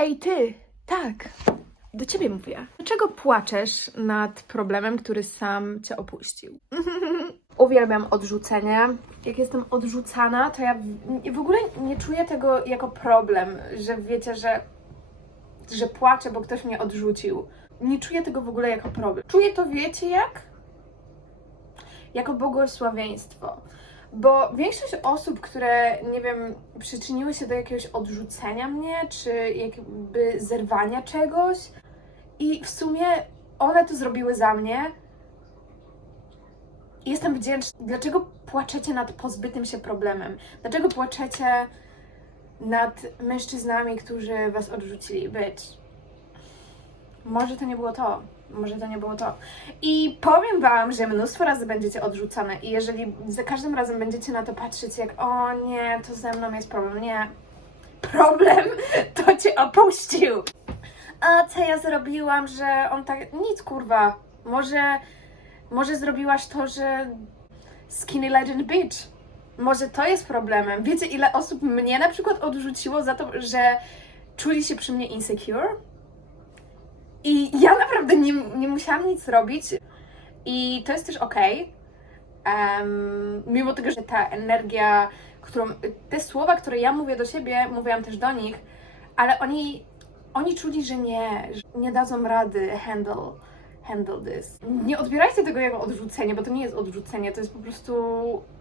Hej ty, tak, do ciebie mówię. Dlaczego płaczesz nad problemem, który sam cię opuścił? Uwielbiam odrzucenie. Jak jestem odrzucana, to ja w, ogóle nie czuję tego jako problem, że wiecie, że, że płaczę, bo ktoś mnie odrzucił. Nie czuję tego w ogóle jako problem. Czuję to, wiecie jak? Jako błogosławieństwo. Bo większość osób, które, nie wiem, przyczyniły się do jakiegoś odrzucenia mnie, czy jakby zerwania czegoś, i w sumie one to zrobiły za mnie. Jestem wdzięczna. Dlaczego płaczecie nad pozbytym się problemem? Dlaczego płaczecie nad mężczyznami, którzy was odrzucili? Być. Może to nie było to. Może to nie było to. I powiem Wam, że mnóstwo razy będziecie odrzucane, i jeżeli za każdym razem będziecie na to patrzeć, jak o nie, to ze mną jest problem, nie. Problem to cię opuścił. A co ja zrobiłam, że on tak. Nic kurwa. Może. Może zrobiłaś to, że. Skinny Legend Bitch. Może to jest problemem. Wiecie, ile osób mnie na przykład odrzuciło za to, że czuli się przy mnie insecure? I ja naprawdę nie, nie musiałam nic robić. I to jest też okej. Em, mimo tego, że ta energia, którą. Te słowa, które ja mówię do siebie, mówiłam też do nich, ale oni. Oni czuli, że nie, że nie dadzą rady handle, handle this. Nie odbierajcie tego jako odrzucenie, bo to nie jest odrzucenie, to jest po prostu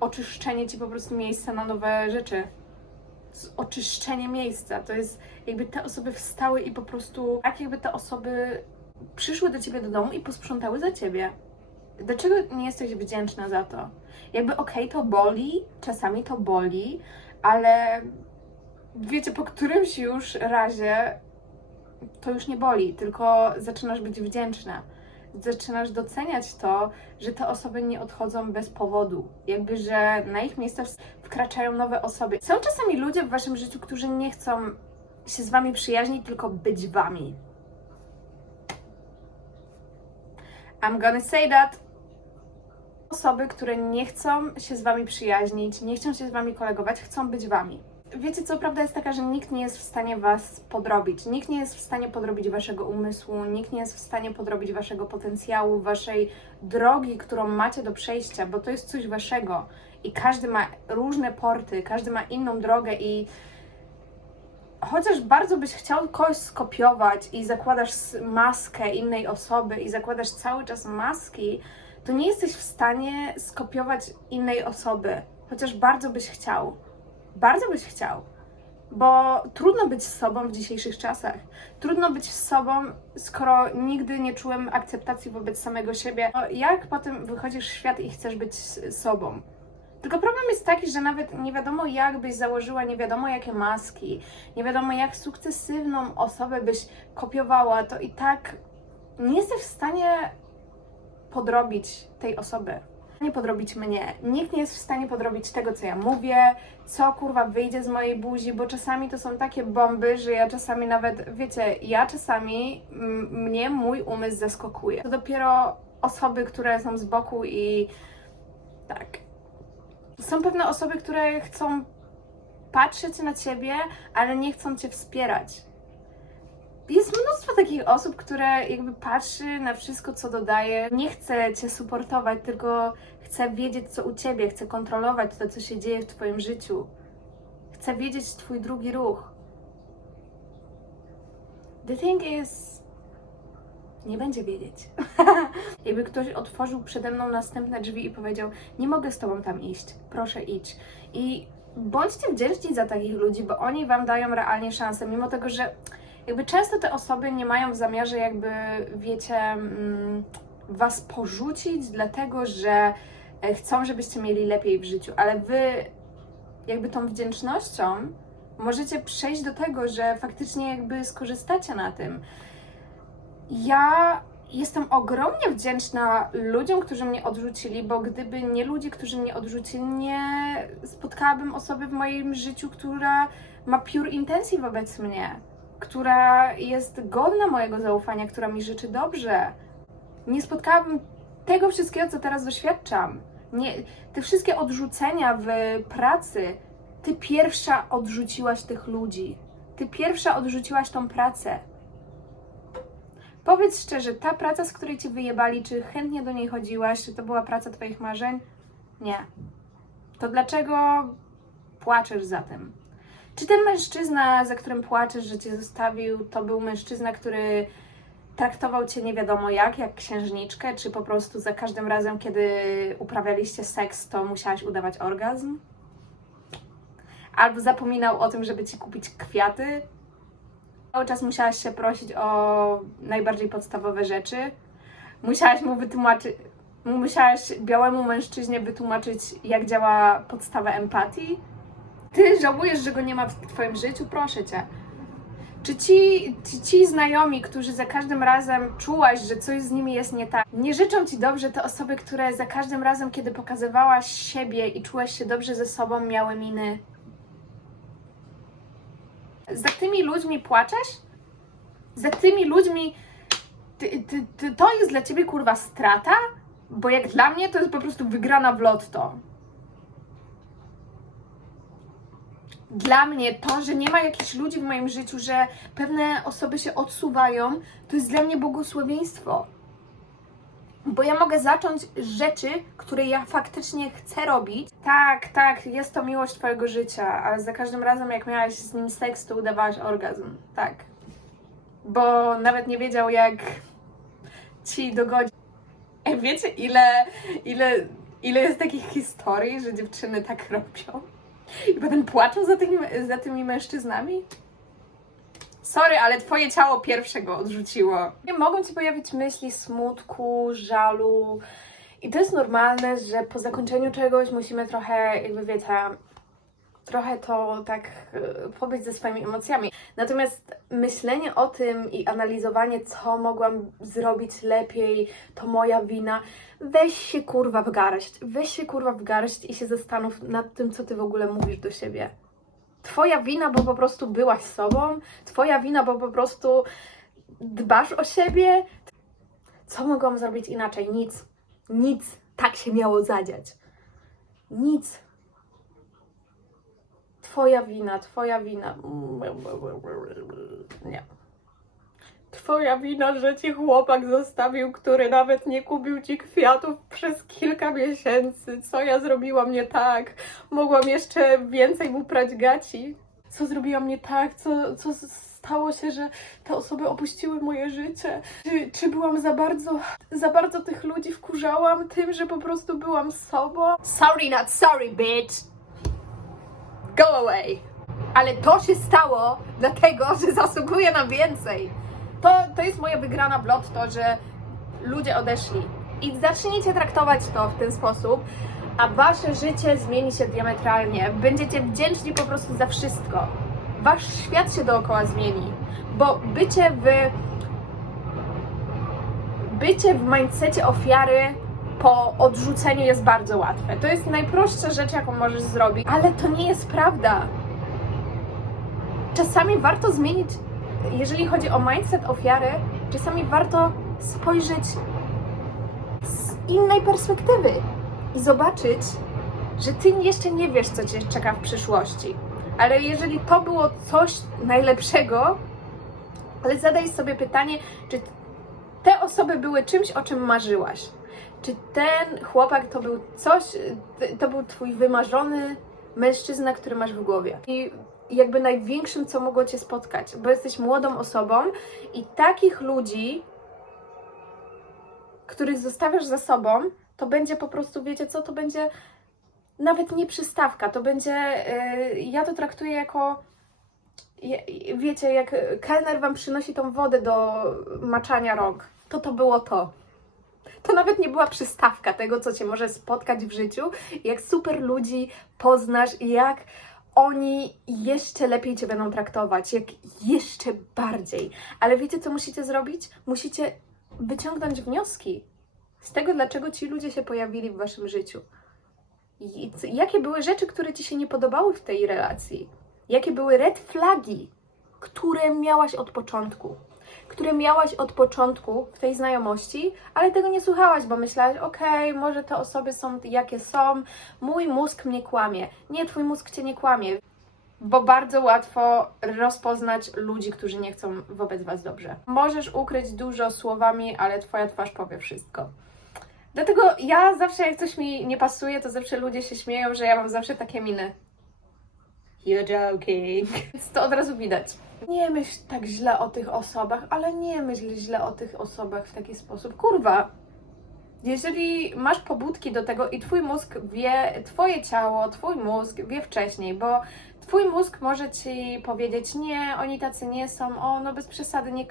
oczyszczenie ci po prostu miejsca na nowe rzeczy z- oczyszczenie miejsca. To jest jakby te osoby wstały i po prostu tak jakby te osoby przyszły do ciebie do domu i posprzątały za ciebie. Dlaczego nie jesteś wdzięczna za to? Jakby okej, to boli, czasami to boli, ale wiecie, po którymś już razie to już nie boli, tylko zaczynasz być wdzięczna. Zaczynasz doceniać to, że te osoby nie odchodzą bez powodu. Jakby, że na ich miejsca wkraczają nowe osoby. Są czasami ludzie w waszym życiu, którzy nie chcą się z wami przyjaźnić, tylko być wami. I'm gonna say that. Osoby, które nie chcą się z wami przyjaźnić, nie chcą się z wami kolegować, chcą być wami. Wiecie co, prawda jest taka, że nikt nie jest w stanie was podrobić. Nikt nie jest w stanie podrobić waszego umysłu, nikt nie jest w stanie podrobić waszego potencjału, waszej drogi, którą macie do przejścia, bo to jest coś waszego. I każdy ma różne porty, każdy ma inną drogę i chociaż bardzo byś chciał kogoś skopiować i zakładasz maskę innej osoby i zakładasz cały czas maski, to nie jesteś w stanie skopiować innej osoby, chociaż bardzo byś chciał. Bardzo byś chciał. Bo trudno być z sobą w dzisiejszych czasach. Trudno być z sobą, skoro nigdy nie czułem akceptacji wobec samego siebie. To jak potem wychodzisz w świat i chcesz być sobą? Tylko problem jest taki, że nawet nie wiadomo jak byś założyła, nie wiadomo jakie maski, nie wiadomo jak sukcesywną osobę byś kopiowała, to i tak nie jesteś w stanie podrobić tej osoby. Nie podrobić mnie. Nikt nie jest w stanie podrobić tego, co ja mówię, co kurwa wyjdzie z mojej buzi, bo czasami to są takie bomby, że ja czasami nawet, wiecie, ja czasami, mnie mój umysł zaskakuje. To dopiero osoby, które są z boku i tak, są pewne osoby, które chcą patrzeć na ciebie, ale nie chcą cię wspierać. Jest mnóstwo takich osób, które jakby patrzy na wszystko, co dodaje. Nie chce cię supportować, tylko chce wiedzieć, co u ciebie, chce kontrolować to, co się dzieje w twoim życiu. Chce wiedzieć twój drugi ruch. The thing is, nie będzie wiedzieć. Jakby ktoś otworzył przede mną następne drzwi i powiedział: Nie mogę z tobą tam iść, proszę idź. I bądźcie wdzięczni za takich ludzi, bo oni wam dają realnie szansę, mimo tego, że jakby często te osoby nie mają w zamiarze, jakby wiecie, mm, was porzucić, dlatego że e, chcą, żebyście mieli lepiej w życiu, ale wy jakby tą wdzięcznością możecie przejść do tego, że faktycznie jakby skorzystacie na tym. Ja jestem ogromnie wdzięczna ludziom, którzy mnie odrzucili, bo gdyby nie ludzie, którzy mnie odrzucili, nie spotkałabym osoby w moim życiu, która ma pure intencji wobec mnie, która jest godna mojego zaufania, która mi życzy dobrze. Nie spotkałabym tego wszystkiego, co teraz doświadczam. Nie, te wszystkie odrzucenia w pracy, ty pierwsza odrzuciłaś tych ludzi. Ty pierwsza odrzuciłaś tą pracę. Powiedz szczerze, ta praca, z której cię wyjebali, czy chętnie do niej chodziłaś, czy to była praca twoich marzeń? Nie. To dlaczego płaczesz za tym? Czy ten mężczyzna, za którym płaczesz, że cię zostawił, to był mężczyzna, który traktował cię nie wiadomo jak, jak księżniczkę, czy po prostu za każdym razem, kiedy uprawialiście seks, to musiałaś udawać orgazm? Albo zapominał o tym, żeby ci kupić kwiaty? Cały czas musiałaś się prosić o najbardziej podstawowe rzeczy. Musiałaś mu wytłumaczyć, musiałaś białemu mężczyźnie wytłumaczyć, jak działa podstawa empatii. Ty żałujesz, że go nie ma w Twoim życiu? Proszę Cię. Czy ci, ci, ci znajomi, którzy za każdym razem czułaś, że coś z nimi jest nie tak, nie życzą Ci dobrze te osoby, które za każdym razem, kiedy pokazywałaś siebie i czułaś się dobrze ze sobą, miały miny? Za tymi ludźmi płaczesz? Za tymi ludźmi ty, ty, ty, to jest dla Ciebie kurwa strata? Bo jak dla mnie to jest po prostu wygrana w lotto. Dla mnie to, że nie ma jakichś ludzi w moim życiu, że pewne osoby się odsuwają, to jest dla mnie błogosławieństwo. Bo ja mogę zacząć rzeczy, które ja faktycznie chcę robić. Tak, tak, jest to miłość Twojego życia, ale za każdym razem, jak miałaś z nim seks, to udawałaś orgazm. Tak. Bo nawet nie wiedział, jak ci dogodzi. Ej, wiecie, ile, ile, ile jest takich historii, że dziewczyny tak robią? I potem płaczą za, za tymi mężczyznami? Sorry, ale twoje ciało pierwszego odrzuciło. Mogą ci pojawić myśli smutku, żalu. I to jest normalne, że po zakończeniu czegoś musimy trochę, jakby wiecie, trochę to tak e, pobyć ze swoimi emocjami. Natomiast myślenie o tym i analizowanie, co mogłam zrobić lepiej, to moja wina, weź się kurwa w garść. Weź się kurwa w garść i się zastanów nad tym, co ty w ogóle mówisz do siebie. Twoja wina, bo po prostu byłaś sobą, twoja wina, bo po prostu dbasz o siebie. Co mogłam zrobić inaczej? Nic. Nic. Tak się miało zadziać. Nic. Twoja wina, twoja wina. Nie. Twoja wina, że ci chłopak zostawił, który nawet nie kupił ci kwiatów przez kilka miesięcy. Co ja zrobiłam nie tak? Mogłam jeszcze więcej mu prać gaci. Co zrobiłam nie tak? Co, co stało się, że te osoby opuściły moje życie? Czy, czy byłam za bardzo, za bardzo tych ludzi wkurzałam tym, że po prostu byłam sobą? Sorry, not sorry, bitch! Go away! Ale to się stało dlatego, że zasługuję na więcej. To, to jest moja wygrana w lotto, że ludzie odeszli. I zacznijcie traktować to w ten sposób, a wasze życie zmieni się diametralnie. Będziecie wdzięczni po prostu za wszystko. Wasz świat się dookoła zmieni, bo bycie w bycie w mindsetie ofiary po odrzuceniu jest bardzo łatwe. To jest najprostsza rzecz, jaką możesz zrobić, ale to nie jest prawda. Czasami warto zmienić, jeżeli chodzi o mindset ofiary, czasami warto spojrzeć z innej perspektywy i zobaczyć, że ty jeszcze nie wiesz, co cię czeka w przyszłości. Ale jeżeli to było coś najlepszego, ale zadaj sobie pytanie, czy te osoby były czymś, o czym marzyłaś? Czy ten chłopak to był coś, to był twój wymarzony mężczyzna, który masz w głowie? I jakby największym, co mogło cię spotkać, bo jesteś młodą osobą i takich ludzi, których zostawiasz za sobą, to będzie po prostu, wiecie co, to będzie nawet nie przystawka, to będzie, yy, ja to traktuję jako, wiecie, jak kelner wam przynosi tą wodę do maczania rąk, to to było to. To nawet nie była przystawka tego, co cię może spotkać w życiu, jak super ludzi poznasz i jak oni jeszcze lepiej cię będą traktować, jak jeszcze bardziej. Ale wiecie, co musicie zrobić? Musicie wyciągnąć wnioski z tego, dlaczego ci ludzie się pojawili w waszym życiu. I jakie były rzeczy, które ci się nie podobały w tej relacji? Jakie były red flagi, które miałaś od początku? Które miałaś od początku w tej znajomości, ale tego nie słuchałaś, bo myślałaś, okej, może te osoby są jakie są, mój mózg mnie kłamie. Nie, twój mózg cię nie kłamie. bo bardzo łatwo rozpoznać ludzi, którzy nie chcą wobec Was dobrze. Możesz ukryć dużo słowami, ale Twoja twarz powie wszystko. Dlatego ja zawsze, jak coś mi nie pasuje, to zawsze ludzie się śmieją, że ja mam zawsze takie miny. You're joking. Więc to od razu widać. Nie myśl tak źle o tych osobach, ale nie myśl źle o tych osobach w taki sposób. Kurwa, jeżeli masz pobudki do tego i twój mózg wie, twoje ciało, twój mózg wie wcześniej, bo twój mózg może ci powiedzieć, nie, oni tacy nie są, o, no bez przesady, nie,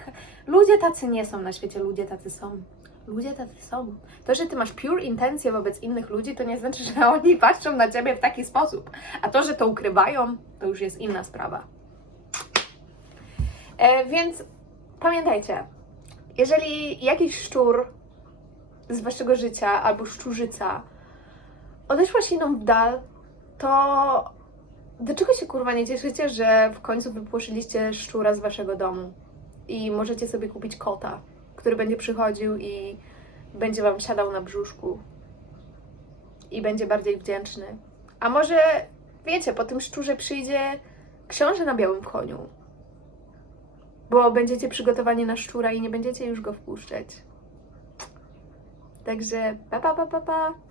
ludzie tacy nie są na świecie, ludzie tacy są. Ludzie tacy są. To, że ty masz pure intencje wobec innych ludzi, to nie znaczy, że oni patrzą na ciebie w taki sposób. A to, że to ukrywają, to już jest inna sprawa. E, więc pamiętajcie, jeżeli jakiś szczur z waszego życia albo szczurzyca odeszła się iną w dal, to dlaczego się kurwa nie cieszycie, że w końcu wypłoszyliście szczura z waszego domu i możecie sobie kupić kota, który będzie przychodził i będzie wam siadał na brzuszku i będzie bardziej wdzięczny. A może wiecie, po tym szczurze przyjdzie książę na białym koniu, bo będziecie przygotowani na szczura i nie będziecie już go wpuszczać. Także pa pa pa pa pa.